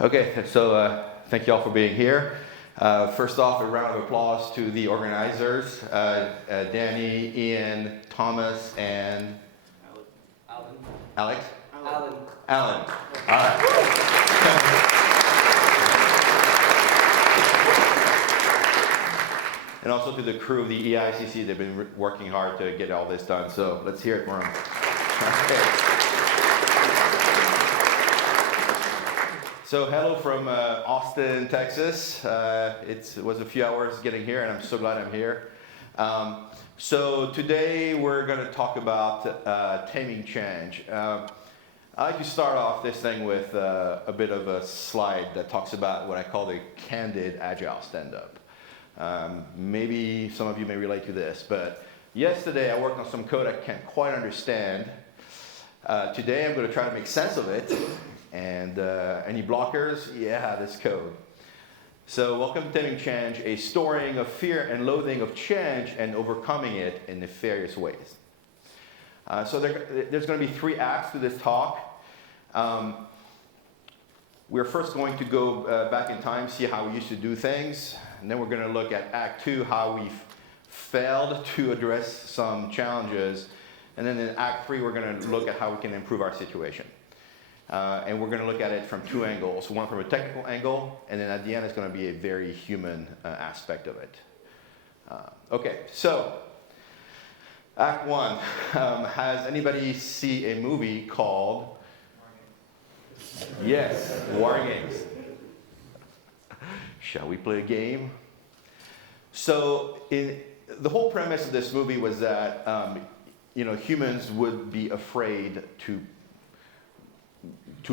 Okay, so thank you all for being here. First off, a round of applause to the organizers, Danny, Ian, Thomas, and Alan. Alex? Alan. Alan. All right. And also to the crew of the EICC, they've been working hard to get all this done, so let's hear it for them. Okay. So hello from Austin, Texas. It was a few hours getting here, and I'm so glad I'm here. So today we're going to talk about taming change. I like to start off this thing with a bit of a slide that talks about what I call the candid agile stand-up. Maybe some of you may relate to this, but yesterday I worked on some code I can't quite understand. Today I'm going to try to make sense of it. And any blockers? Yeah, this code. So welcome to Taming Change, a storing of fear and loathing of change and overcoming it in nefarious ways. So there's going to be 3 acts to this talk. We're first going to go back in time, see how we used to do things. And then we're going to look at Act 2, how we've failed to address some challenges. And then in Act 3, we're going to look at how we can improve our situation. And we're going to look at it from 2 angles, one from a technical angle, and then at the end it's going to be a very human aspect of it. Okay, so Act 1. Has anybody seen a movie called? Yes, War Games. Shall we play a game? So the whole premise of this movie was that humans would be afraid to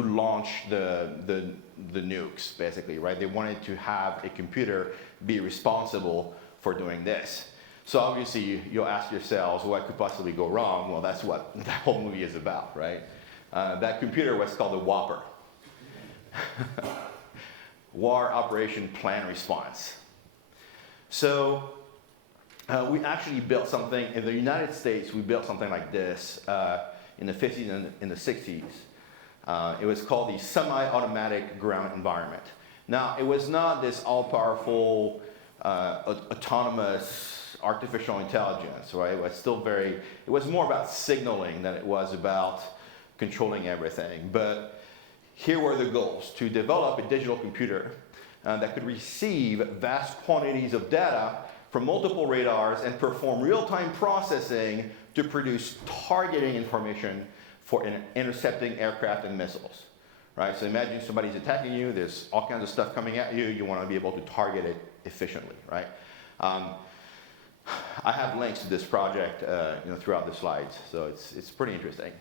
launch the nukes, basically, right? They wanted to have a computer be responsible for doing this. So obviously, you'll ask yourselves, what could possibly go wrong? Well, that's what that whole movie is about, right? That computer was called the Whopper. War Operation Plan Response. So we actually built something, in the United States, we built something like this in the 50s and in the 60s. It was called the Semi-Automatic Ground Environment. Now, it was not this all-powerful, autonomous artificial intelligence, right? It was more about signaling than it was about controlling everything. But here were the goals: to develop a digital computer that could receive vast quantities of data from multiple radars and perform real-time processing to produce targeting information for intercepting aircraft and missiles, right? So imagine somebody's attacking you, there's all kinds of stuff coming at you, you want to be able to target it efficiently, right? I have links to this project throughout the slides, so it's pretty interesting.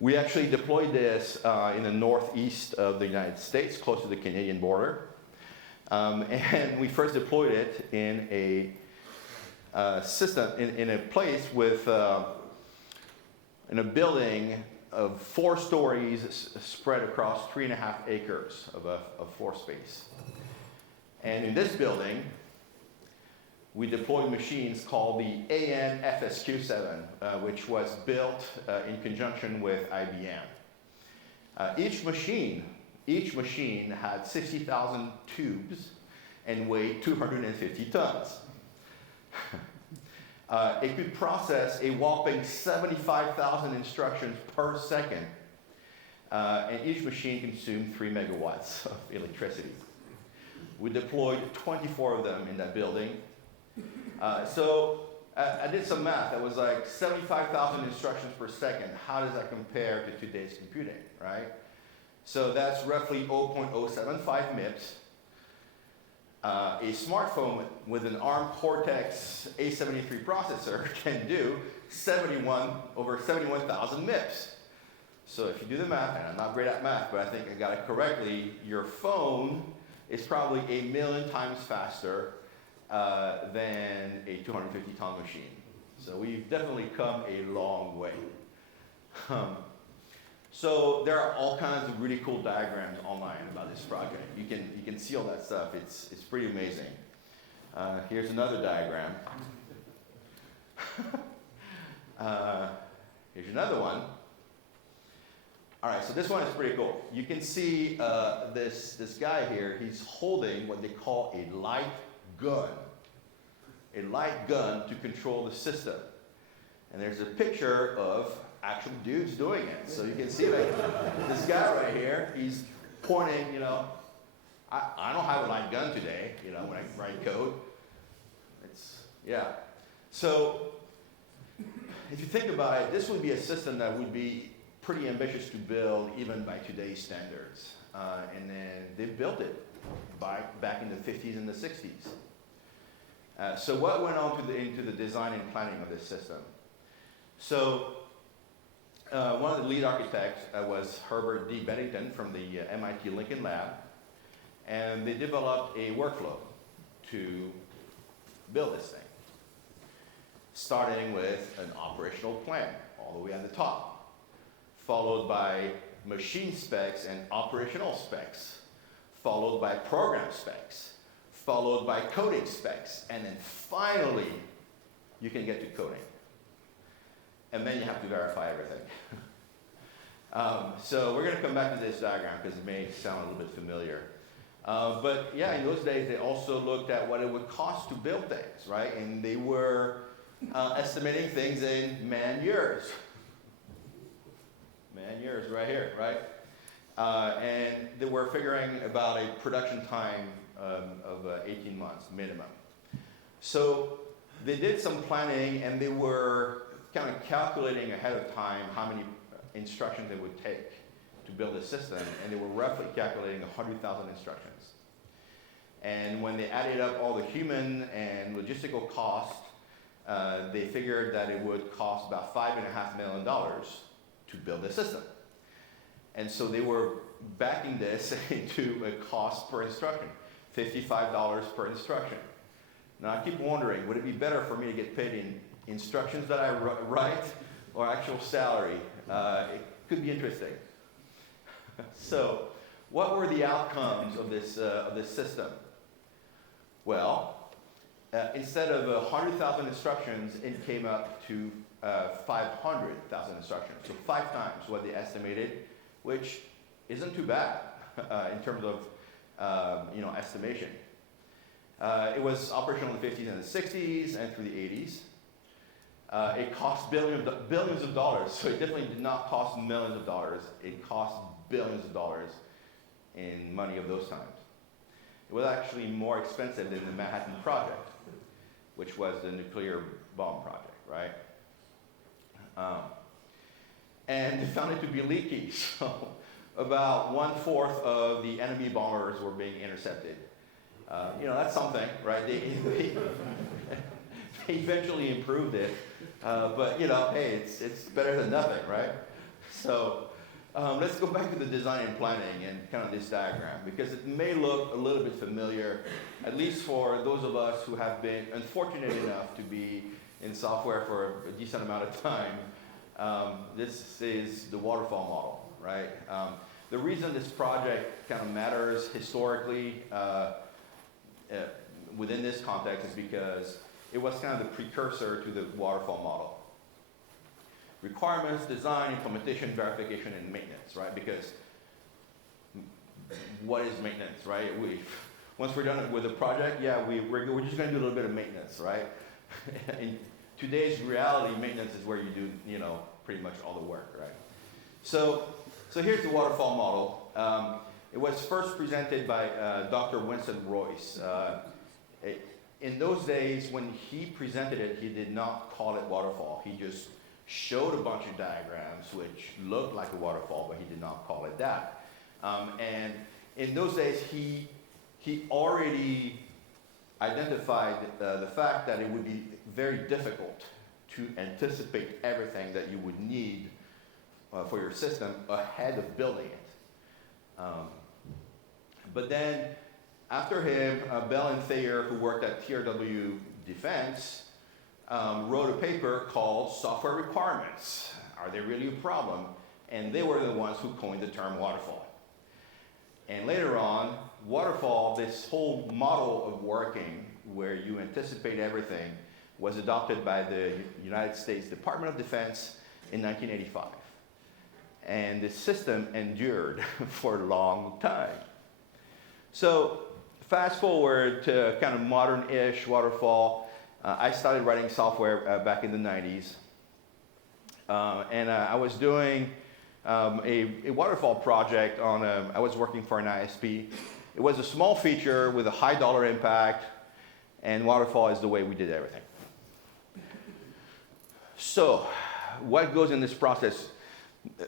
We actually deployed this in the northeast of the United States, close to the Canadian border. And we first deployed it in a system, in a place with, in a building of 4 stories spread across 3.5 acres of floor space. And in this building, we deployed machines called the AN/FSQ7, which was built in conjunction with IBM. Each machine had 60,000 tubes and weighed 250 tons. It could process a whopping 75,000 instructions per second, and each machine consumed 3 megawatts of electricity. We deployed 24 of them in that building. So I did some math. That was like 75,000 instructions per second. How does that compare to today's computing, right? So that's roughly 0.075 MIPS. A smartphone with an ARM Cortex A73 processor can do over 71,000 MIPS. So if you do the math, and I'm not great at math, but I think I got it correctly, your phone is probably 1 million times faster than a 250-ton machine. So we've definitely come a long way. So there are all kinds of really cool diagrams online about this project. You can see all that stuff. It's pretty amazing. Here's another diagram. Here's another one. All right, so this one is pretty cool. You can see this guy here, he's holding what they call a light gun. A light gun to control the system. And there's a picture of actual dudes doing it. So you can see like this guy right here, he's pointing, you know, I don't have a light gun today, you know, when I write code. Yeah. So if you think about it, this would be a system that would be pretty ambitious to build even by today's standards. And then they built it back in the 50s and the 60s. So what went on into the design and planning of this system? So one of the lead architects was Herbert D. Bennington from the MIT Lincoln Lab. And they developed a workflow to build this thing, starting with an operational plan all the way at the top, followed by machine specs and operational specs, followed by program specs, followed by coding specs, and then finally, you can get to coding. And then you have to verify everything. So we're going to come back to this diagram because it may sound a little bit familiar. But yeah, in those days, they also looked at what it would cost to build things, right? And they were estimating things in man-years. Man-years right here, right? And they were figuring about a production time of 18 months minimum. So they did some planning and they were kind of calculating ahead of time how many instructions it would take to build a system, and they were roughly calculating 100,000 instructions. And when they added up all the human and logistical costs, they figured that it would cost about $5.5 million to build a system. And so they were backing this into a cost per instruction, $55 per instruction. Now I keep wondering, would it be better for me to get paid in instructions that I write or actual salary? It could be interesting. So, what were the outcomes of this system? Well, instead of 100,000 instructions, it came up to 500,000 instructions. So 5 times what they estimated, which isn't too bad in terms of estimation. It was operational in the 50s and the 60s and through the 80s. It cost billions of dollars, so it definitely did not cost millions of dollars. It cost billions of dollars in money of those times. It was actually more expensive than the Manhattan Project, which was the nuclear bomb project, right? And they found it to be leaky, so about 1/4 of the enemy bombers were being intercepted. That's something, right? They eventually improved it, but hey, it's better than nothing, right? So let's go back to the design and planning and kind of this diagram, because it may look a little bit familiar, at least for those of us who have been unfortunate enough to be in software for a decent amount of time. This is the waterfall model, right? The reason this project kind of matters historically within this context is because it was kind of the precursor to the waterfall model. Requirements, design, implementation, verification, and maintenance, right? Because what is maintenance, right? Once we're done with the project, yeah, we're just going to do a little bit of maintenance, right? In today's reality, maintenance is where you do, pretty much all the work, right? So here's the waterfall model. It was first presented by Dr. Winston Royce. In those days, when he presented it, he did not call it waterfall. He just showed a bunch of diagrams which looked like a waterfall, but he did not call it that. And in those days, he already identified the fact that it would be very difficult to anticipate everything that you would need for your system ahead of building it. But then, after him, Bell and Thayer, who worked at TRW Defense, wrote a paper called Software Requirements. Are they really a problem? And they were the ones who coined the term waterfall. And later on, waterfall, this whole model of working where you anticipate everything, was adopted by the United States Department of Defense in 1985. And the system endured for a long time. So fast forward to kind of modern-ish waterfall. I started writing software back in the 90s. And I was doing a waterfall project on I was working for an ISP. It was a small feature with a high dollar impact, and waterfall is the way we did everything. So what goes in this process?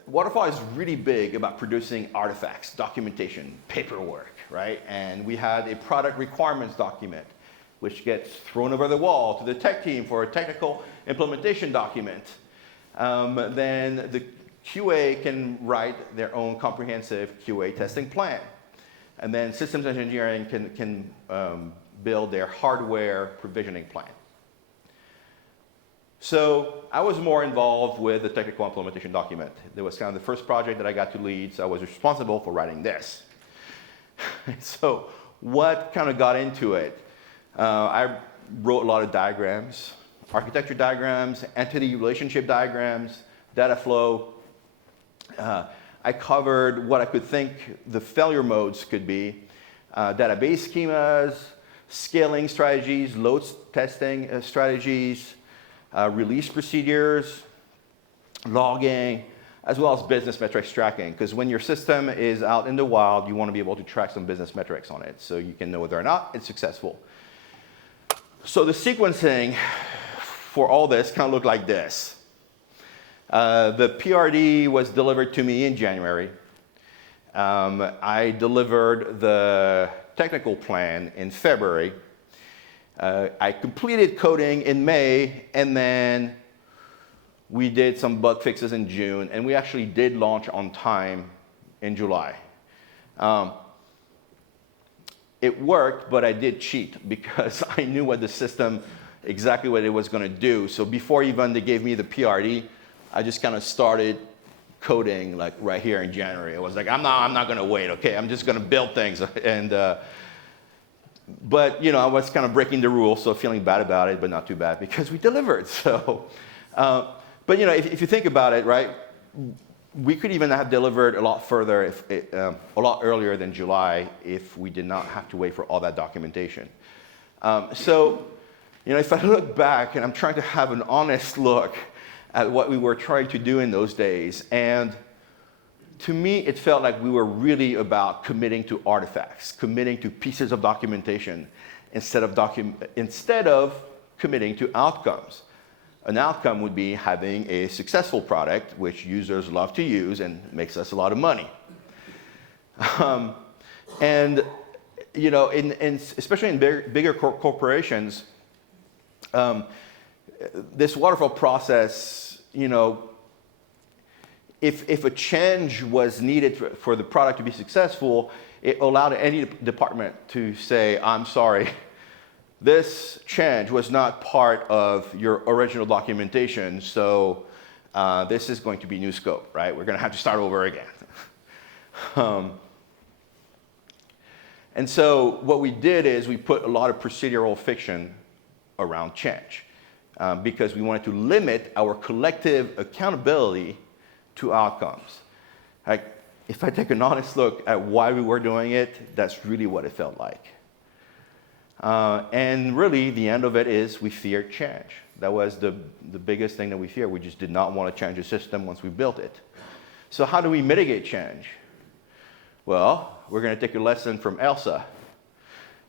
Waterfall is really big about producing artifacts, documentation, paperwork, right? And we had a product requirements document, which gets thrown over the wall to the tech team for a technical implementation document. Then the QA can write their own comprehensive QA testing plan. And then systems engineering can build their hardware provisioning plan. So I was more involved with the technical implementation document. It was kind of the first project that I got to lead, so I was responsible for writing this. So what kind of got into it? I wrote a lot of diagrams, architecture diagrams, entity relationship diagrams, data flow. I covered what I could think the failure modes could be, database schemas, scaling strategies, load testing strategies, release procedures, logging, as well as business metrics tracking. Because when your system is out in the wild, you want to be able to track some business metrics on it so you can know whether or not it's successful. So the sequencing for all this kind of looked like this. The PRD was delivered to me in January. I delivered the technical plan in February. I completed coding in May, and then we did some bug fixes in June, and we actually did launch on time in July. It worked, but I did cheat because I knew what the system, exactly what it was going to do. So before even they gave me the PRD, I just kind of started coding like right here in January. I was like, I'm not going to wait, okay? I'm just going to build things. And but you know, I was kind of breaking the rules, so feeling bad about it, but not too bad because we delivered. So, but you know, if you think about it, right, we could even have delivered a lot further, a lot earlier than July, if we did not have to wait for all that documentation. So, you know, if I look back and I'm trying to have an honest look at what we were trying to do in those days, and to me, it felt like we were really about committing to artifacts, committing to pieces of documentation, instead of committing to outcomes. An outcome would be having a successful product, which users love to use and makes us a lot of money. And you know, especially in bigger corporations, this waterfall process, you know, if a change was needed for the product to be successful, it allowed any department to say, I'm sorry, this change was not part of your original documentation, so this is going to be new scope, right? We're going to have to start over again. And so what we did is we put a lot of procedural fiction around change because we wanted to limit our collective accountability to outcomes. Like, if I take an honest look at why we were doing it, that's really what it felt like. And really, the end of it is we feared change. That was the biggest thing that we feared. We just did not want to change the system once we built it. So how do we mitigate change? Well, we're going to take a lesson from Elsa,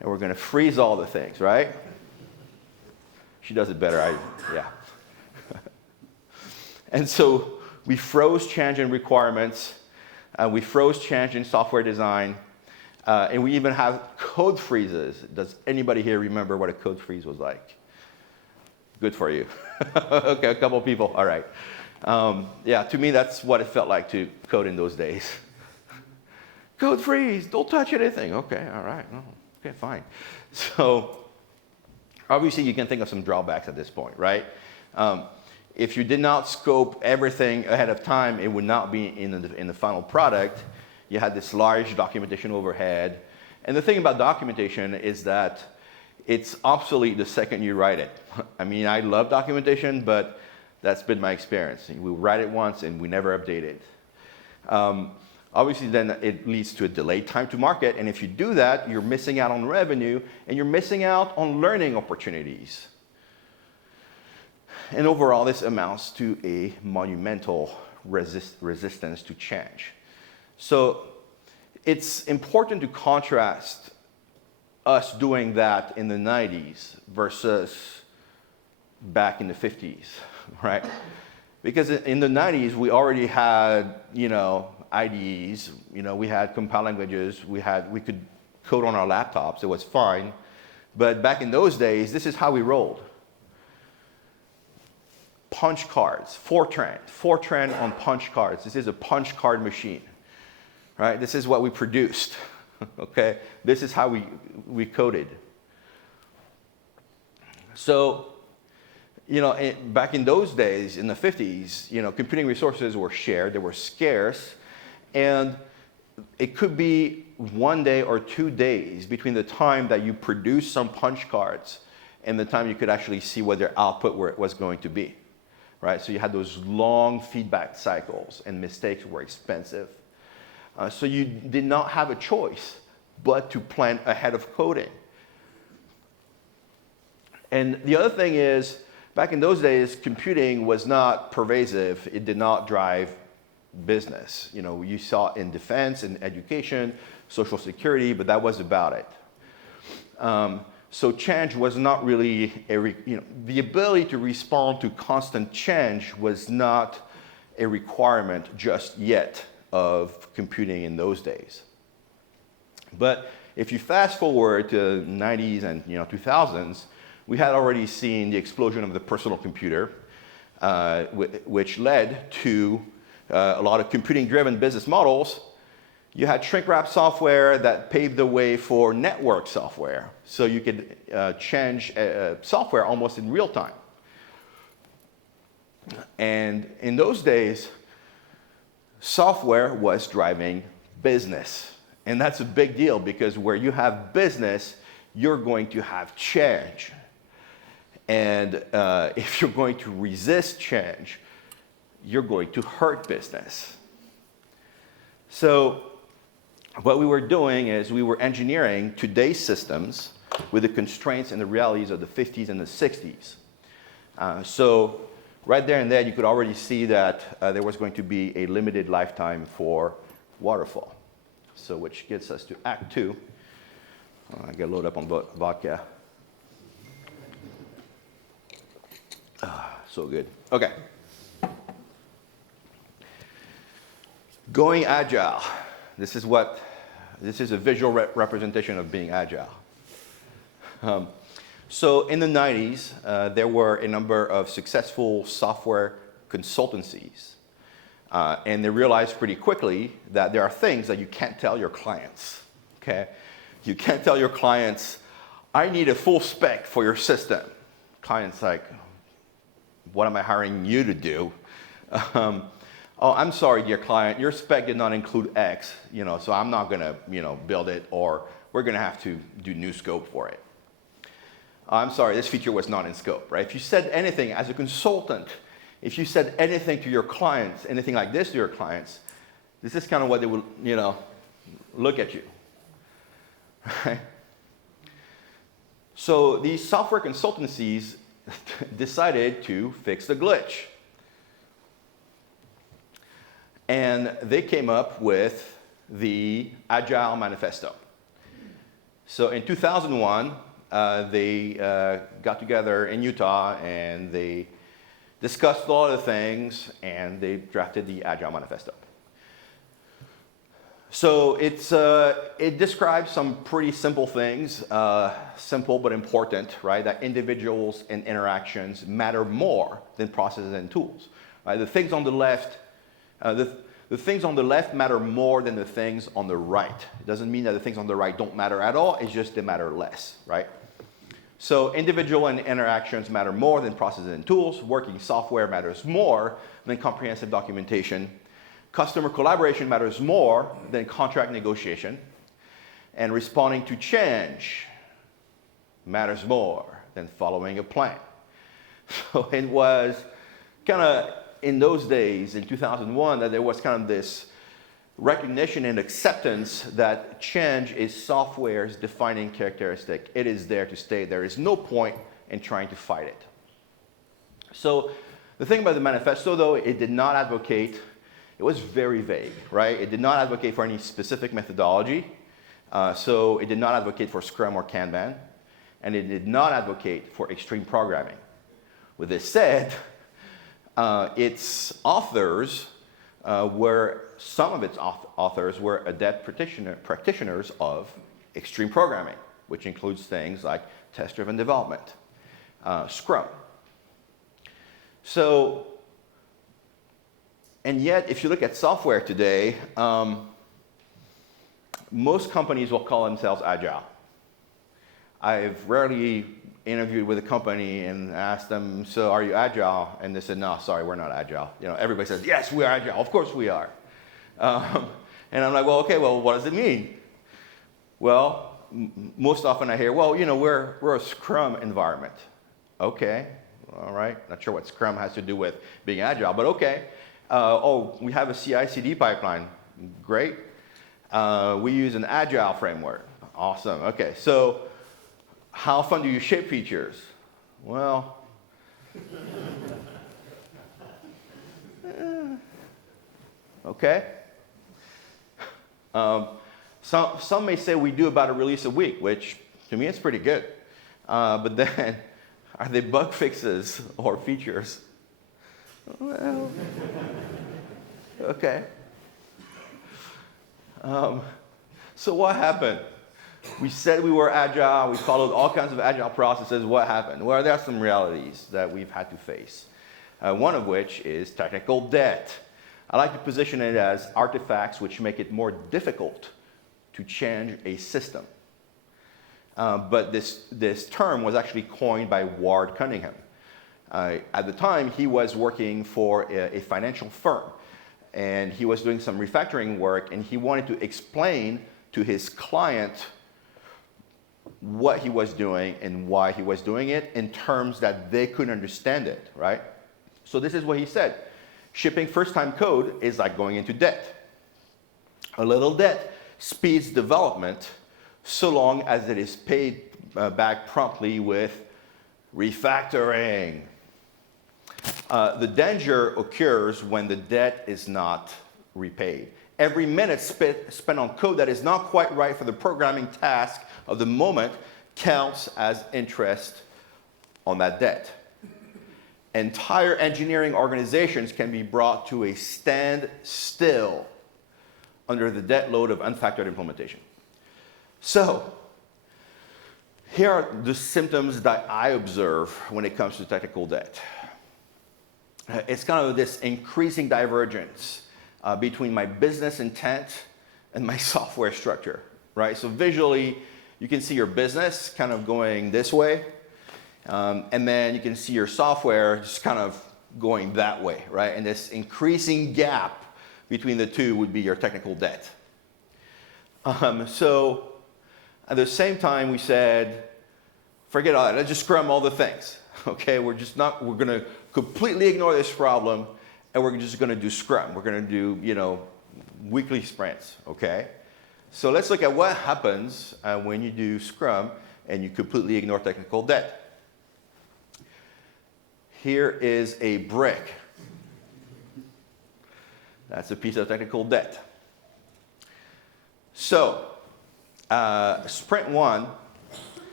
and we're going to freeze all the things, right? She does it better, yeah. And so we froze change in requirements, we froze change in software design, and we even have code freezes. Does anybody here remember what a code freeze was like? Good for you. Okay, a couple people, all right. Yeah, to me, that's what it felt like to code in those days. Code freeze, don't touch anything. Okay, all right, okay, fine. So obviously you can think of some drawbacks at this point, right? If you did not scope everything ahead of time, it would not be in the final product. You had this large documentation overhead. And the thing about documentation is that it's obsolete the second you write it. I mean, I love documentation, but that's been my experience. We write it once and we never update it. Obviously, then it leads to a delayed time to market, and if you do that, you're missing out on revenue, and you're missing out on learning opportunities. And overall, this amounts to a monumental resistance to change. So it's important to contrast us doing that in the 90s versus back in the 50s, right? Because in the 90s, we already had, IDEs, we had compiled languages, we could code on our laptops, it was fine. But back in those days, this is how we rolled. Punch cards, Fortran on punch cards. This is a punch card machine, right? This is what we produced, okay? This is how we coded. So, back in those days, in the 50s, computing resources were shared, they were scarce, and it could be 1 day or 2 days between the time that you produced some punch cards and the time you could actually see what their output was going to be, right? So you had those long feedback cycles, and mistakes were expensive. So you did not have a choice but to plan ahead of coding. And the other thing is, back in those days, computing was not pervasive. It did not drive business. You saw it in defense, in education, social security, but that was about it. So change was not really the ability to respond to constant change was not a requirement just yet of computing in those days. But if you fast forward to the 90s and 2000s, we had already seen the explosion of the personal computer, which led to a lot of computing-driven business models. You had shrink-wrap software that paved the way for network software. So you could change software almost in real time. And in those days, software was driving business. And that's a big deal, because where you have business, you're going to have change. And if you're going to resist change, you're going to hurt business. So what we were doing is we were engineering today's systems with the constraints and the realities of the 50s and the 60s. So right there and then, you could already see that there was going to be a limited lifetime for waterfall. So which gets us to Act 2. I got to load up on vodka. So good. Okay. Going agile. This is a visual representation of being agile. So in the 90s, there were a number of successful software consultancies. And they realized pretty quickly that there are things that you can't tell your clients, okay? You can't tell your clients, I need a full spec for your system. Client's like, what am I hiring you to do? Oh, I'm sorry, dear client, your spec did not include X, so I'm not gonna, build it, or we're gonna have to do new scope for it. I'm sorry, this feature was not in scope, right? If you said anything as a consultant, if you said anything to your clients, anything like this to your clients, this is kind of what they would, look at you, right? So these software consultancies decided to fix the glitch. And they came up with the Agile Manifesto. So in 2001, they got together in Utah and they discussed a lot of things and they drafted the Agile Manifesto. So it describes some pretty simple things, simple but important, right? That individuals and interactions matter more than processes and tools. Right? The things on the left, the things on the left matter more than the things on the right. It doesn't mean that the things on the right don't matter at all. It's just they matter less, right? So individual and interactions matter more than processes and tools. Working software matters more than comprehensive documentation. Customer collaboration matters more than contract negotiation. And responding to change matters more than following a plan. So it was kind of in those days, in 2001, that there was kind of this recognition and acceptance that change is software's defining characteristic. It is there to stay. There is no point in trying to fight it. So the thing about the manifesto, though, it did not advocate, it was very vague, right? It did not advocate for any specific methodology. So it did not advocate for Scrum or Kanban, and it did not advocate for extreme programming. With this said, its authors some of its authors were adept practitioners of extreme programming, which includes things like test-driven development, Scrum. So, and yet, if you look at software today, most companies will call themselves agile. I've rarely interviewed with a company and asked them, so are you agile? And they said, no, sorry, we're not agile. You know, everybody says, yes, we are agile. Of course we are. And I'm like, well, okay, well, what does it mean? Well, most often I hear, well, you know, we're a Scrum environment. Okay, all right. Not sure what Scrum has to do with being agile, but okay. Oh, we have a CI/CD pipeline. Great. We use an agile framework. Awesome. Okay, so how often do you ship features? Well, okay. Some may say we do about a release a week, which to me is pretty good. But then, are they bug fixes or features? Well, okay. So what happened? We said we were agile, we followed all kinds of agile processes. What happened? Well, there are some realities that we've had to face. One of which is technical debt. I like to position it as artifacts which make it more difficult to change a system. But this term was actually coined by Ward Cunningham. At the time, he was working for a financial firm, and he was doing some refactoring work, and he wanted to explain to his client what he was doing and why he was doing it in terms that they could understand it, right? So this is what he said. Shipping first-time code is like going into debt. A little debt speeds development so long as it is paid back promptly with refactoring. The danger occurs when the debt is not repaid. Every minute spent on code that is not quite right for the programming task of the moment counts as interest on that debt. Entire engineering organizations can be brought to a standstill under the debt load of unfactored implementation. So, here are the symptoms that I observe when it comes to technical debt. It's kind of this increasing divergence between my business intent and my software structure, right? So visually, you can see your business kind of going this way, and then you can see your software just kind of going that way, right? And this increasing gap between the two would be your technical debt. So at the same time, we said, forget all that, let's just Scrum all the things, okay? We're gonna completely ignore this problem, and we're just gonna do Scrum. We're gonna do, weekly sprints, okay? So let's look at what happens when you do Scrum and you completely ignore technical debt. Here is a brick. That's a piece of technical debt. So, sprint 1,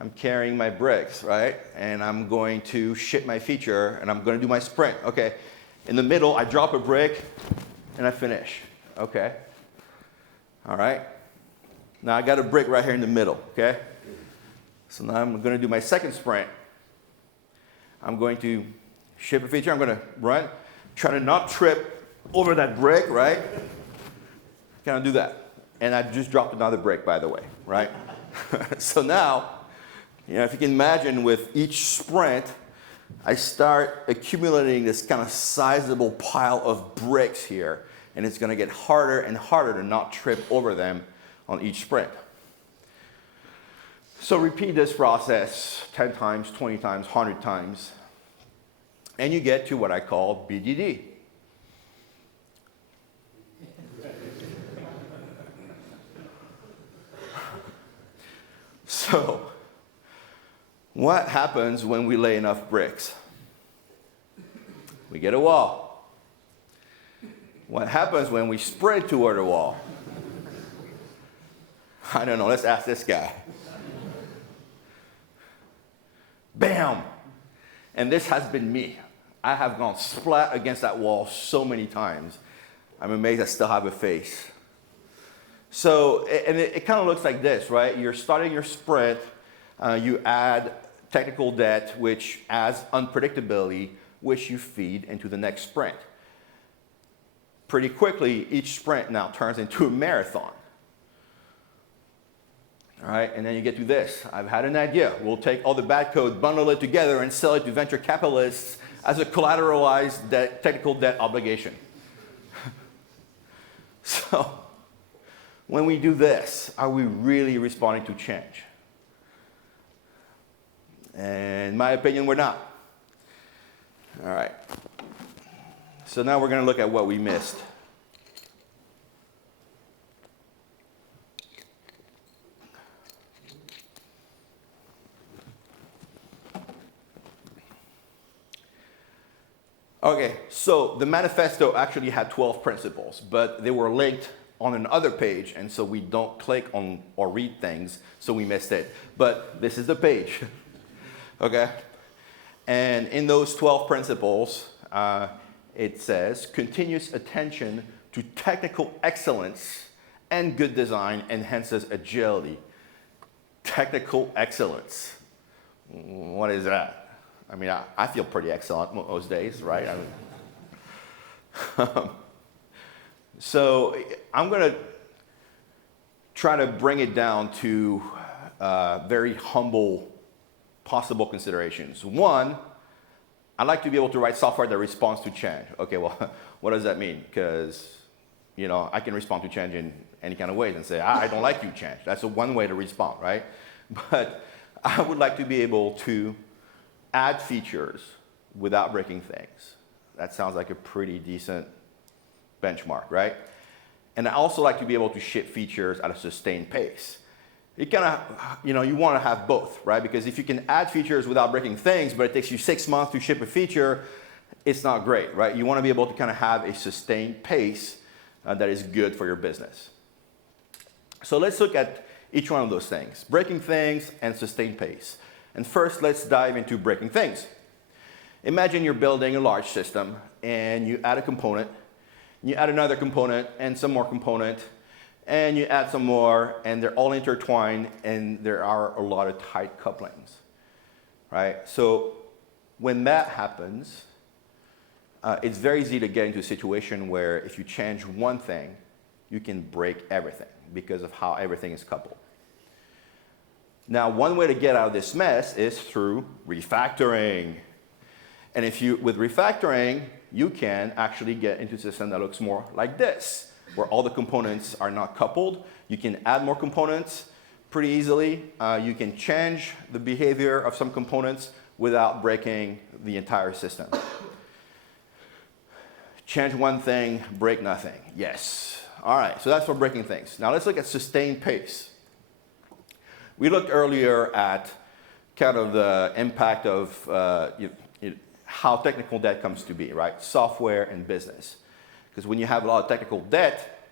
I'm carrying my bricks, right? And I'm going to ship my feature, and I'm going to do my sprint. Okay. In the middle, I drop a brick, and I finish. Okay. All right. Now I got a brick right here in the middle. Okay. So now I'm going to do my second sprint. I'm going to ship a feature. I'm going to run, try to not trip over that brick, right? Can I do that? And I just dropped another brick, by the way, right? So now, if you can imagine, with each sprint, I start accumulating this kind of sizable pile of bricks here, and it's going to get harder and harder to not trip over them on each sprint. So repeat this process 10 times, 20 times, 100 times, and you get to what I call BDD. So, what happens when we lay enough bricks? We get a wall. What happens when we spread toward a wall? I don't know, let's ask this guy. Bam! And this has been me. I have gone splat against that wall so many times. I'm amazed I still have a face. So, and it kind of looks like this, right? You're starting your sprint, you add technical debt, which adds unpredictability, which you feed into the next sprint. Pretty quickly, each sprint now turns into a marathon. All right, and then you get to this. I've had an idea. We'll take all the bad code, bundle it together, and sell it to venture capitalists as a collateralized technical debt obligation. So, when we do this, are we really responding to change? And in my opinion, we're not. All right. So now we're going to look at what we missed. Okay, so the manifesto actually had 12 principles, but they were linked on another page, and so we don't click on or read things, so we missed it. But this is the page, okay? And in those 12 principles, it says, continuous attention to technical excellence and good design enhances agility. Technical excellence. What is that? I mean, I feel pretty excellent most days, right? So I'm going to try to bring it down to very humble possible considerations. One, I'd like to be able to write software that responds to change. Okay, well, what does that mean? Because, you know, I can respond to change in any kind of ways and say, I don't like you, change. That's one way to respond, right? But I would like to be able to add features without breaking things. That sounds like a pretty decent benchmark, right? And I also like to be able to ship features at a sustained pace. You kind of, you know, you want to have both, right? Because if you can add features without breaking things, but it takes you 6 months to ship a feature, it's not great, right? You want to be able to kind of have a sustained pace that is good for your business. So let's look at each one of those things, breaking things and sustained pace. And first, let's dive into breaking things. Imagine you're building a large system and you add a component, you add another component and some more component, and you add some more, and they're all intertwined, and there are a lot of tight couplings, right? So when that happens, it's very easy to get into a situation where if you change one thing, you can break everything because of how everything is coupled. Now, one way to get out of this mess is through refactoring. And with refactoring, you can actually get into a system that looks more like this, where all the components are not coupled. You can add more components pretty easily. You can change the behavior of some components without breaking the entire system. Change one thing, break nothing. Yes. All right, so that's for breaking things. Now let's look at sustained pace. We looked earlier at kind of the impact of how technical debt comes to be, right? Software and business. Because when you have a lot of technical debt,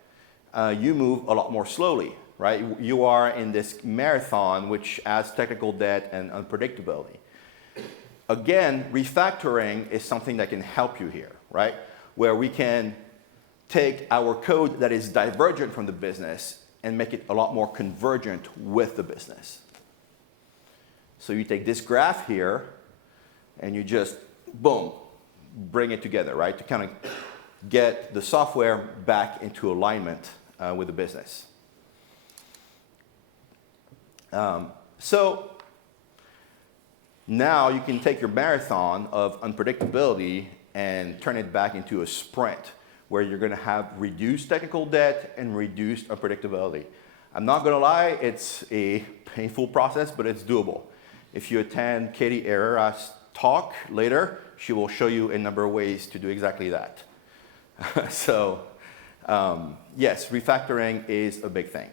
you move a lot more slowly, right? You are in this marathon, which adds technical debt and unpredictability. Again, refactoring is something that can help you here, right? Where we can take our code that is divergent from the business and make it a lot more convergent with the business. So you take this graph here, and you just, boom, bring it together, right? To kind of get the software back into alignment with the business. So now you can take your marathon of unpredictability and turn it back into a sprint where you're going to have reduced technical debt and reduced unpredictability. I'm not going to lie, it's a painful process, but it's doable. If you attend Katie Herrera's talk later, she will show you a number of ways to do exactly that. So, yes, refactoring is a big thing.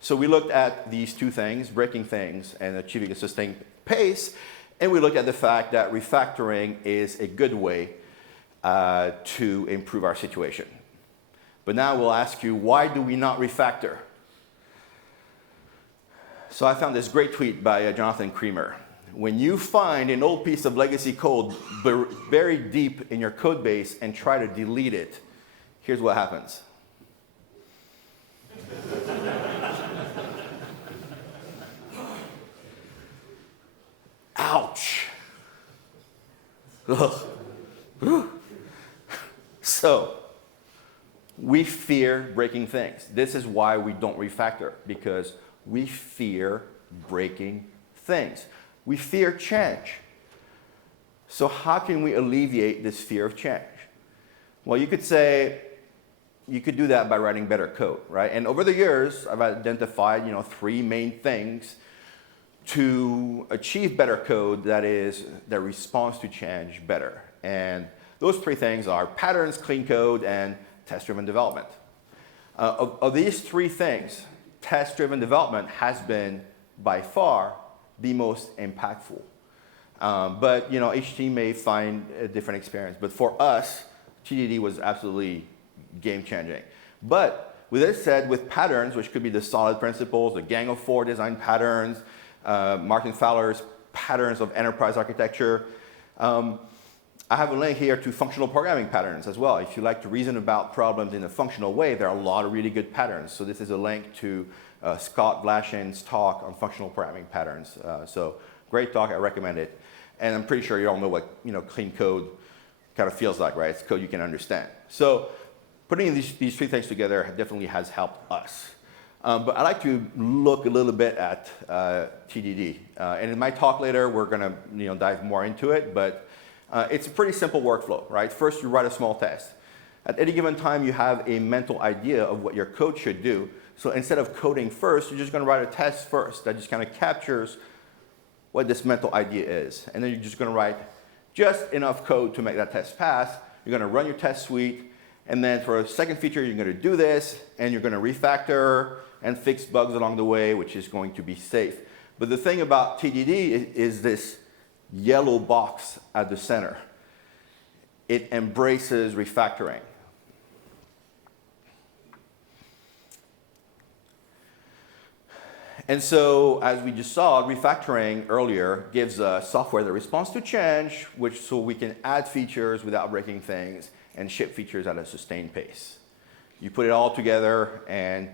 So we looked at these two things, breaking things and achieving a sustained pace, and we looked at the fact that refactoring is a good way to improve our situation. But now we'll ask you, why do we not refactor? So I found this great tweet by Jonathan Creamer. When you find an old piece of legacy code buried deep in your code base and try to delete it, here's what happens. Ouch. Ugh. So, we fear breaking things. This is why we don't refactor, because we fear breaking things. We fear change. So how can we alleviate this fear of change? Well, you could say, you could do that by writing better code, right? And over the years, I've identified, three main things to achieve better code that responds to change better. And those three things are patterns, clean code, and test-driven development. Of these three things, test-driven development has been, by far, the most impactful. But each team may find a different experience. But for us, TDD was absolutely game-changing. But with this said, with patterns, which could be the solid principles, the Gang of Four design patterns, Martin Fowler's patterns of enterprise architecture, I have a link here to functional programming patterns as well. If you like to reason about problems in a functional way, there are a lot of really good patterns. So this is a link to Scott Blashin's talk on functional programming patterns. So great talk, I recommend it. And I'm pretty sure you all know what clean code kind of feels like, right? It's code you can understand. So putting these three things together definitely has helped us. But I'd like to look a little bit at TDD. And in my talk later, we're going to dive more into it. But it's a pretty simple workflow, right? First, you write a small test. At any given time, you have a mental idea of what your code should do. So instead of coding first, you're just going to write a test first that just kind of captures what this mental idea is. And then you're just going to write just enough code to make that test pass. You're going to run your test suite. And then for a second feature, you're going to do this. And you're going to refactor and fix bugs along the way, which is going to be safe. But the thing about TDD is this yellow box at the center. It embraces refactoring. And so, as we just saw, refactoring earlier gives us software that responds to change, so we can add features without breaking things and ship features at a sustained pace. You put it all together, and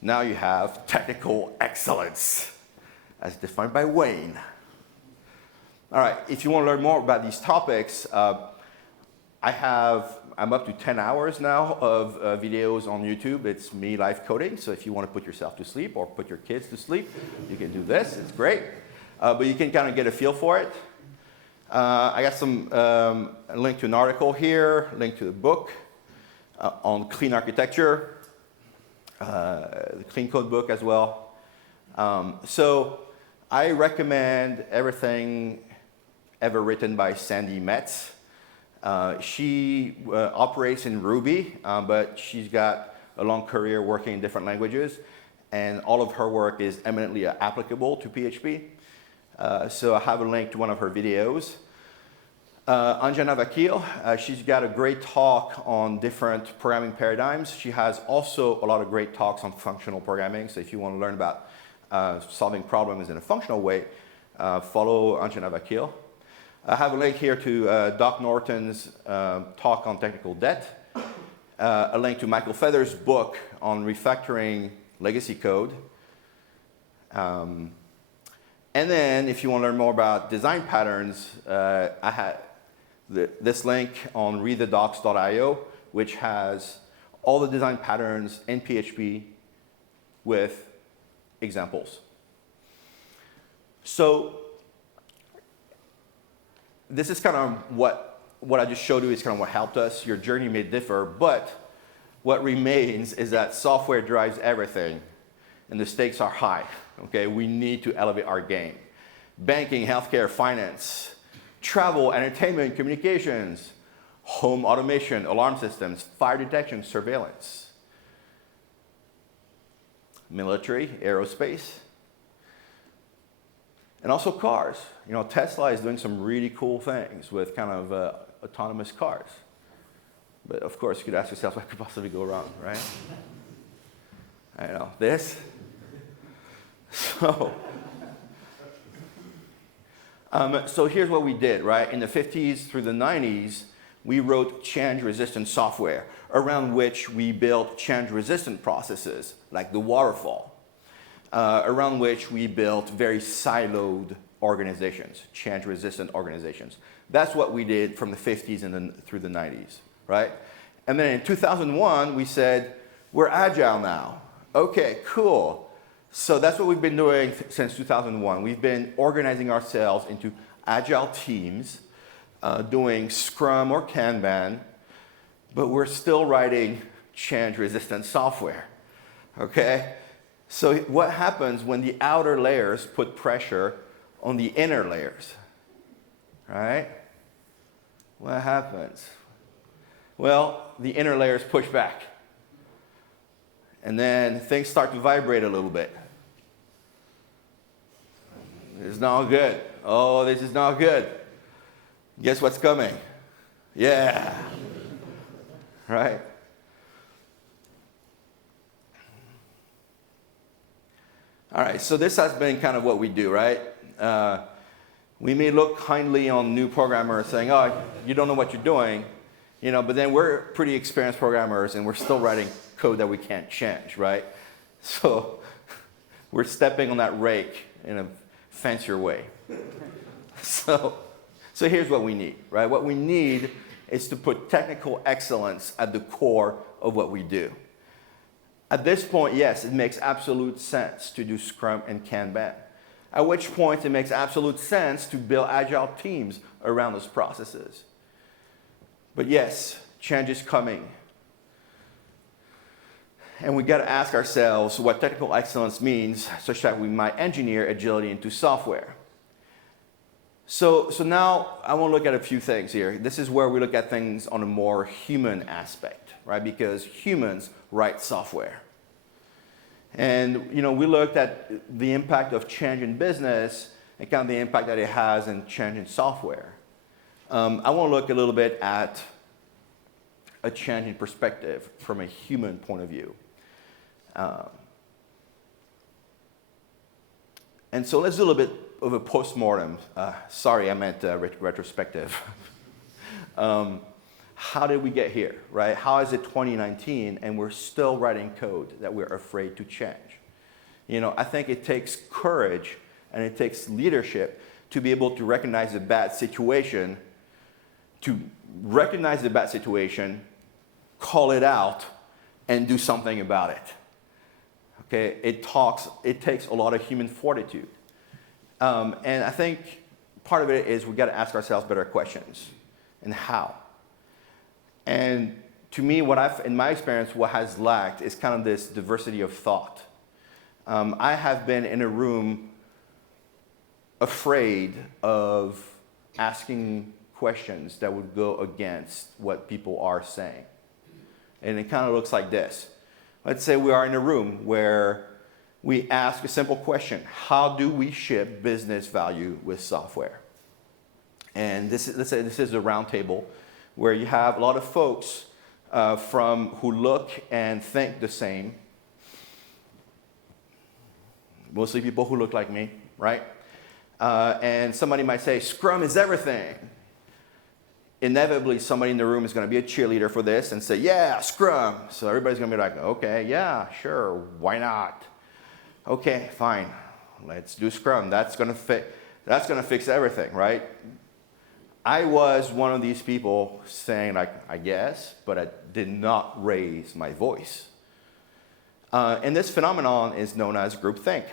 now you have technical excellence, as defined by Wayne. All right, if you want to learn more about these topics, I'm up to 10 hours now of videos on YouTube. It's me live coding, so if you want to put yourself to sleep or put your kids to sleep, you can do this. It's great. But you can kind of get a feel for it. I got a link to an article here, link to the book on clean architecture, the clean code book as well. So I recommend everything ever written by Sandy Metz. She operates in Ruby, but she's got a long career working in different languages, and all of her work is eminently applicable to PHP. So I have a link to one of her videos. Anjana Vakil, she's got a great talk on different programming paradigms. She has also a lot of great talks on functional programming, so if you want to learn about solving problems in a functional way, follow Anjana Vakil. I have a link here to Doc Norton's talk on technical debt, a link to Michael Feather's book on refactoring legacy code. And then, if you want to learn more about design patterns, I have this link on readthedocs.io, which has all the design patterns in PHP with examples. So this is kind of what I just showed you is kind of what helped us. Your journey may differ, but what remains is that software drives everything, and the stakes are high. Okay, we need to elevate our game. Banking, healthcare, finance, travel, entertainment, communications, home automation, alarm systems, fire detection, surveillance. military, aerospace, and also cars. You know, Tesla is doing some really cool things with kind of autonomous cars. But of course, you could ask yourself, what could possibly go wrong, right? I know, this. So here's what we did, right? In the 50s through the 90s, we wrote change-resistant software around which we built change-resistant processes, like the waterfall, around which we built very siloed organizations, change-resistant organizations. That's what we did from the 50s and then through the 90s, right? And then in 2001, we said, we're agile now. Okay, cool. So that's what we've been doing since 2001. We've been organizing ourselves into agile teams, doing Scrum or Kanban, but we're still writing change-resistant software, okay? So what happens when the outer layers put pressure on the inner layers, right? What happens? Well, the inner layers push back. And then things start to vibrate a little bit. It's not good. Oh, this is not good. Guess what's coming? Yeah. Right? All right, so this has been kind of what we do, right? We may look kindly on new programmers saying, oh, you don't know what you're doing, you know, but then we're pretty experienced programmers and we're still writing code that we can't change, right? So we're stepping on that rake in a fancier way. So here's what we need, right? What we need is to put technical excellence at the core of what we do. At this point, yes, it makes absolute sense to do Scrum and Kanban. At which point, it makes absolute sense to build agile teams around those processes. But yes, change is coming. And we got to ask ourselves what technical excellence means such that we might engineer agility into software. So now I want to look at a few things here. This is where we look at things on a more human aspect, right? Because humans write software. And you know, we looked at the impact of change in business and kind of the impact that it has in change in software. I want to look a little bit at a change in perspective from a human point of view. And so let's do a little bit of a post-mortem. Sorry, I meant retrospective. How did we get here, right? How is it 2019 and we're still writing code that we're afraid to change? You know, I think it takes courage and it takes leadership to be able to recognize a bad situation, call it out, and do something about it. Okay, it takes a lot of human fortitude. And I think part of it is we've got to ask ourselves better questions. And how? And to me, in my experience, what has lacked is kind of this diversity of thought. I have been in a room afraid of asking questions that would go against what people are saying. And it kind of looks like this. Let's say we are in a room where we ask a simple question: how do we ship business value with software? And let's say this is a round table where you have a lot of folks who look and think the same. Mostly people who look like me, right? And somebody might say, Scrum is everything. Inevitably, somebody in the room is going to be a cheerleader for this and say, yeah, Scrum. So everybody's going to be like, okay, yeah, sure, why not? Okay, fine, let's do Scrum. That's going to fix everything, right? I was one of these people saying, like, I guess, but I did not raise my voice. And this phenomenon is known as groupthink.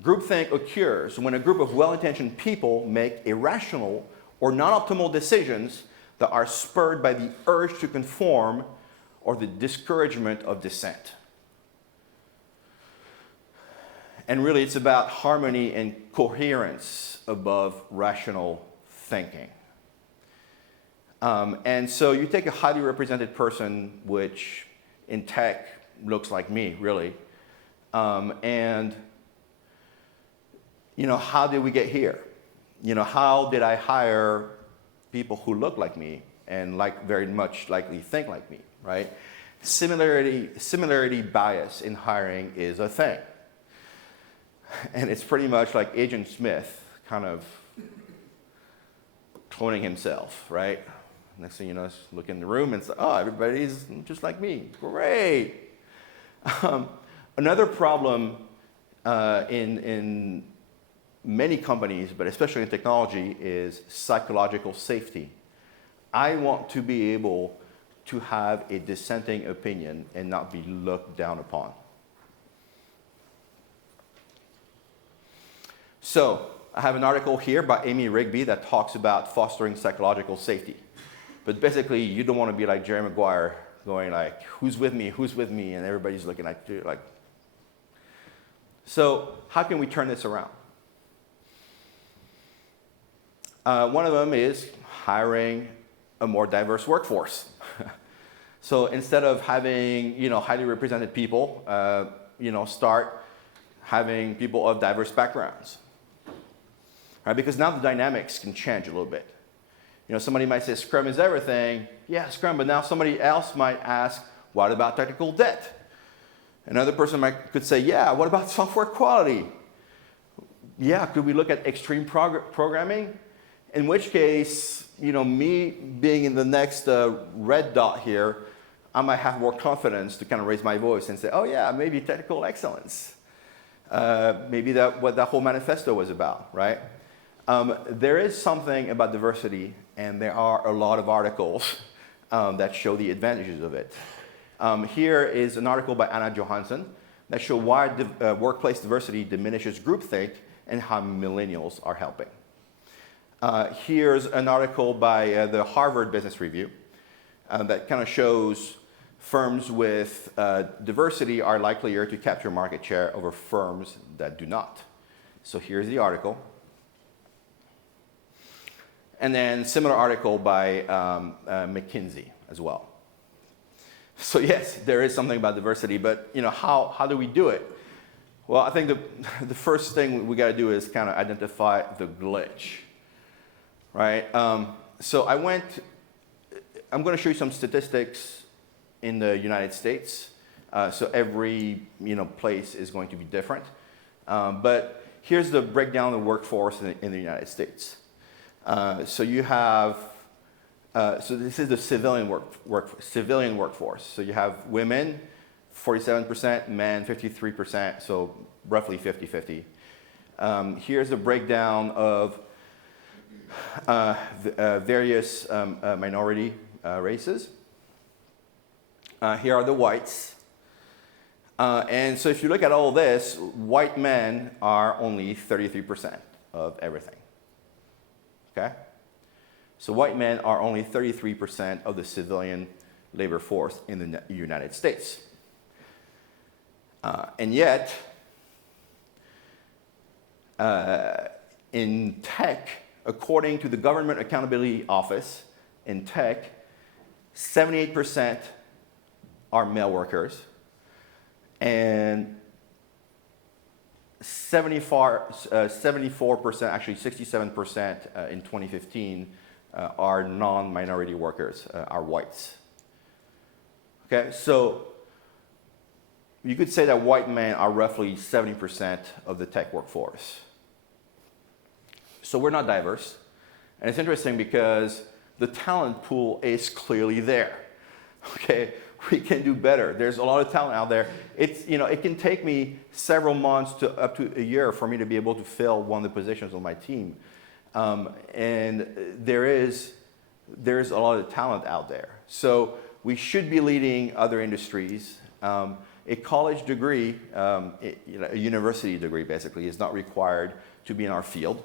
Groupthink occurs when a group of well-intentioned people make irrational or non-optimal decisions that are spurred by the urge to conform or the discouragement of dissent. And really, it's about harmony and coherence above rational thinking. And so you take a highly represented person, which in tech looks like me, really. And, how did we get here? How did I hire people who look like me and very much likely think like me, right? Similarity bias in hiring is a thing. And it's pretty much like Agent Smith kind of cloning himself, right? Next thing you know, look in the room and say, oh, everybody's just like me. Great. Another problem in many companies, but especially in technology, is psychological safety. I want to be able to have a dissenting opinion and not be looked down upon. So, I have an article here by Amy Rigby that talks about fostering psychological safety. But basically, you don't want to be like Jerry Maguire, going like, who's with me, and everybody's looking at you like. So, how can we turn this around? One of them is hiring a more diverse workforce. So instead of having highly represented people, start having people of diverse backgrounds. Right? Because now the dynamics can change a little bit. Somebody might say Scrum is everything. Yeah, Scrum, but now somebody else might ask, what about technical debt? Another person could say, yeah, what about software quality? Yeah, could we look at extreme programming? In which case, me being in the next red dot here, I might have more confidence to kind of raise my voice and say, oh yeah, maybe technical excellence. Maybe what that whole manifesto was about, right? There is something about diversity, and there are a lot of articles that show the advantages of it. Here is an article by Anna Johansson that shows why workplace diversity diminishes groupthink and how millennials are helping. Here's an article by the Harvard Business Review that kind of shows firms with diversity are likelier to capture market share over firms that do not. So here's the article. And then similar article by McKinsey as well. So yes, there is something about diversity, but how do we do it? Well, I think the first thing we got to do is kind of identify the glitch. Right? So I'm going to show you some statistics in the United States. So every place is going to be different. But here's the breakdown of the workforce in the United States. So you have, so this is the civilian workforce. So you have women, 47%, men, 53%, so roughly 50-50. Here's a breakdown of various minority races. Here are the whites. And so if you look at all this, white men are only 33% of everything. Okay? So white men are only 33% of the civilian labor force in the United States. And yet, in tech, according to the Government Accountability Office, in tech, 78% are male workers, and 74%, actually 67% in 2015 are non-minority workers, are whites. Okay, so you could say that white men are roughly 70% of the tech workforce. So we're not diverse. And it's interesting because the talent pool is clearly there. Okay, we can do better. There's a lot of talent out there. It can take me several months to up to a year for me to be able to fill one of the positions on my team. And there's a lot of talent out there. So we should be leading other industries. A college degree, a university degree basically, is not required to be in our field.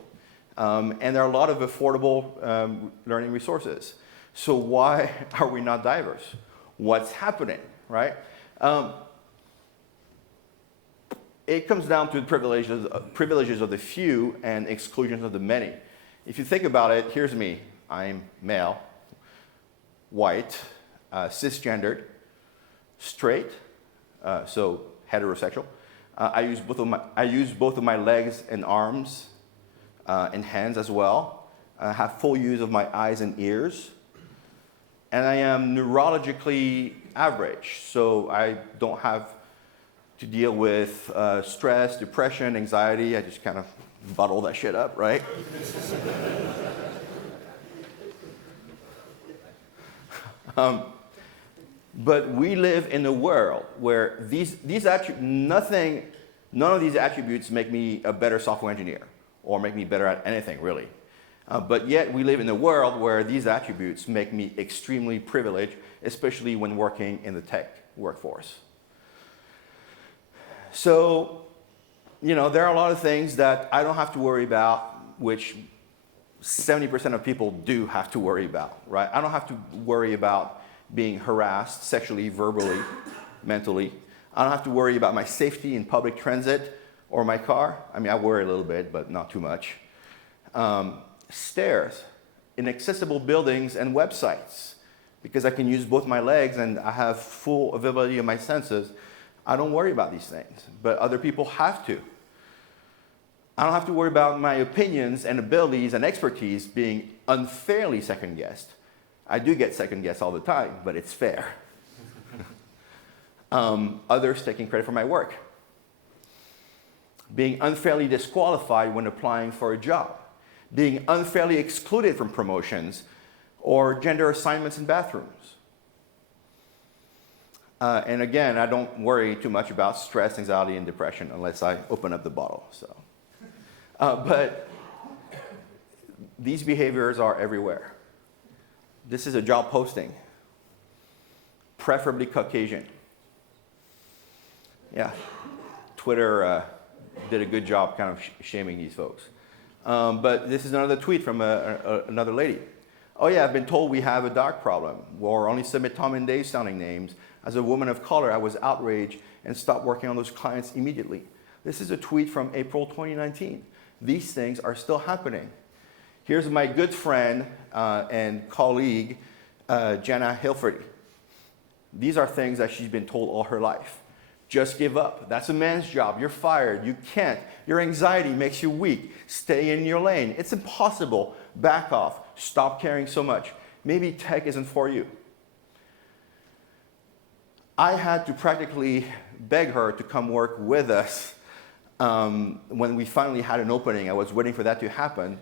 And there are a lot of affordable learning resources. So why are we not diverse? What's happening, right? It comes down to privileges of the few and exclusions of the many. If you think about it, here's me. I'm male, white, cisgendered, straight, so heterosexual. I use both of my legs and arms and hands as well. I have full use of my eyes and ears. And I am neurologically average, so I don't have to deal with stress, depression, anxiety. I just kind of bottle that shit up, right? But we live in a world where none of these attributes make me a better software engineer or make me better at anything, really. But yet we live in a world where these attributes make me extremely privileged, especially when working in the tech workforce. So, there are a lot of things that I don't have to worry about, which 70% of people do have to worry about, right? I don't have to worry about being harassed sexually, verbally, mentally. I don't have to worry about my safety in public transit or my car. I mean, I worry a little bit, but not too much. Stairs, inaccessible buildings and websites. Because I can use both my legs and I have full availability of my senses, I don't worry about these things, but other people have to. I don't have to worry about my opinions and abilities and expertise being unfairly second-guessed. I do get second-guessed all the time, but it's fair. Others taking credit for my work. Being unfairly disqualified when applying for a job. Being unfairly excluded from promotions or gender assignments in bathrooms. And again, I don't worry too much about stress, anxiety, and depression unless I open up the bottle. But these behaviors are everywhere. This is a job posting, preferably Caucasian. Yeah, Twitter did a good job kind of shaming these folks. But this is another tweet from another lady. Oh yeah, I've been told we have a dog problem, or only submit Tom and Dave sounding names. As a woman of color, I was outraged and stopped working on those clients immediately. This is a tweet from April 2019. These things are still happening. Here's my good friend and colleague, Jenna Hilferty. These are things that she's been told all her life. Just give up. That's a man's job. You're fired. You can't. Your anxiety makes you weak. Stay in your lane. It's impossible. Back off. Stop caring so much. Maybe tech isn't for you. I had to practically beg her to come work with us when we finally had an opening. I was waiting for that to happen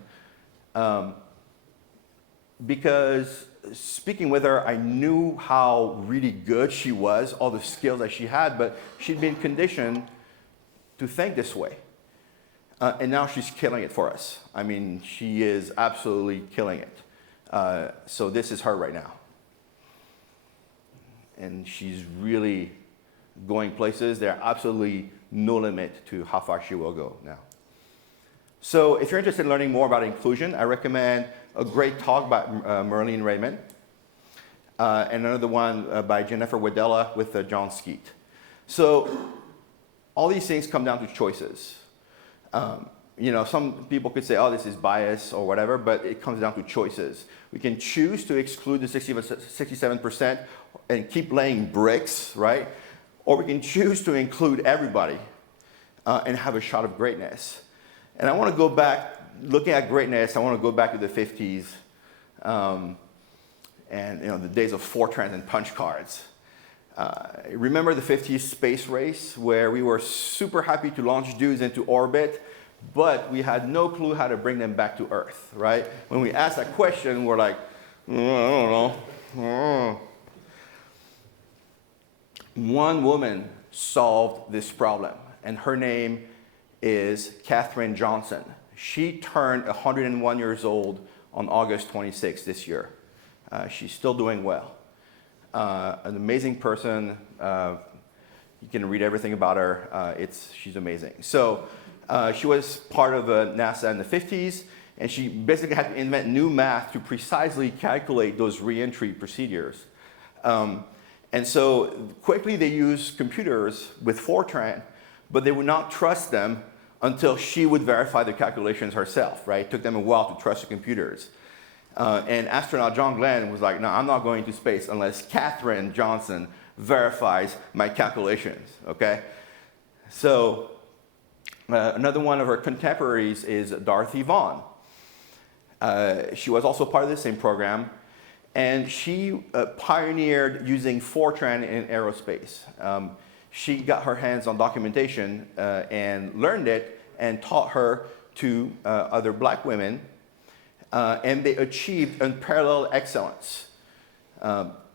because speaking with her, I knew how really good she was, all the skills that she had, but she'd been conditioned to think this way. And now she's killing it for us. I mean, she is absolutely killing it. So this is her right now. And she's really going places. There's absolutely no limit to how far she will go now. So if you're interested in learning more about inclusion, I recommend a great talk by Merlene Raymond, and another one by Jennifer Wadella with John Skeet. So all these things come down to choices. Some people could say, oh, this is bias or whatever, but it comes down to choices. We can choose to exclude the 67% and keep laying bricks, right? Or we can choose to include everybody and have a shot of greatness. And I want to go back, looking at greatness, I want to go back to the 50s and the days of Fortran and punch cards. Remember the 50s space race where we were super happy to launch dudes into orbit, but we had no clue how to bring them back to Earth, right? When we asked that question, we're like, I don't know. One woman solved this problem, and her name is Katherine Johnson. She turned 101 years old on August 26th this year. She's still doing well. An amazing person. You can read everything about her. She's amazing. So she was part of NASA in the 50s, and she basically had to invent new math to precisely calculate those reentry procedures. And so quickly they used computers with Fortran, but they would not trust them until she would verify the calculations herself, right? It took them a while to trust the computers. And astronaut John Glenn was like, no, I'm not going to space unless Katherine Johnson verifies my calculations, okay? So another one of her contemporaries is Dorothy Vaughan. She was also part of the same program, and she pioneered using Fortran in aerospace. She got her hands on documentation and learned it and taught her to other black women, and they achieved unparalleled excellence.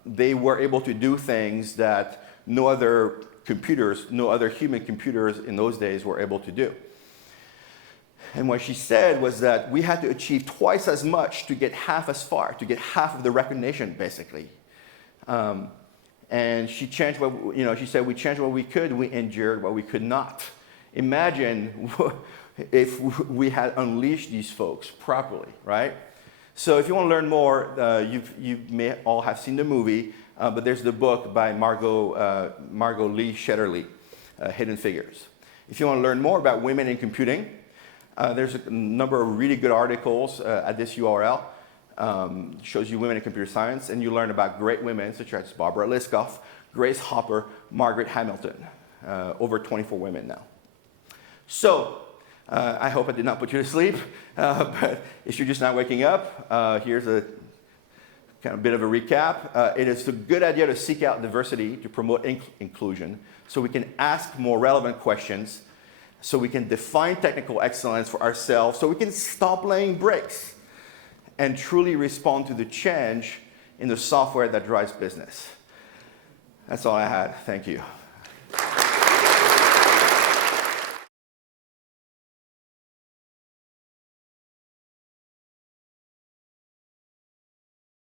They were able to do things that no other computers, no other human computers in those days were able to do. And what she said was that we had to achieve twice as much to get half as far, to get half of the recognition, basically. And she changed what, she said, we changed what we could, we endured what we could not. Imagine if we had unleashed these folks properly, right? So if you want to learn more, you may all have seen the movie, but there's the book by Margot Lee Shetterly, Hidden Figures. If you want to learn more about women in computing, there's a number of really good articles at this URL. Shows you women in computer science, and you learn about great women such as Barbara Liskov, Grace Hopper, Margaret Hamilton, over 24 women now. So, I hope I did not put you to sleep, but if you're just not waking up, here's a kind of bit of a recap. It is a good idea to seek out diversity to promote inclusion so we can ask more relevant questions, so we can define technical excellence for ourselves, so we can stop laying bricks and truly respond to the change in the software that drives business. That's all I had. Thank you.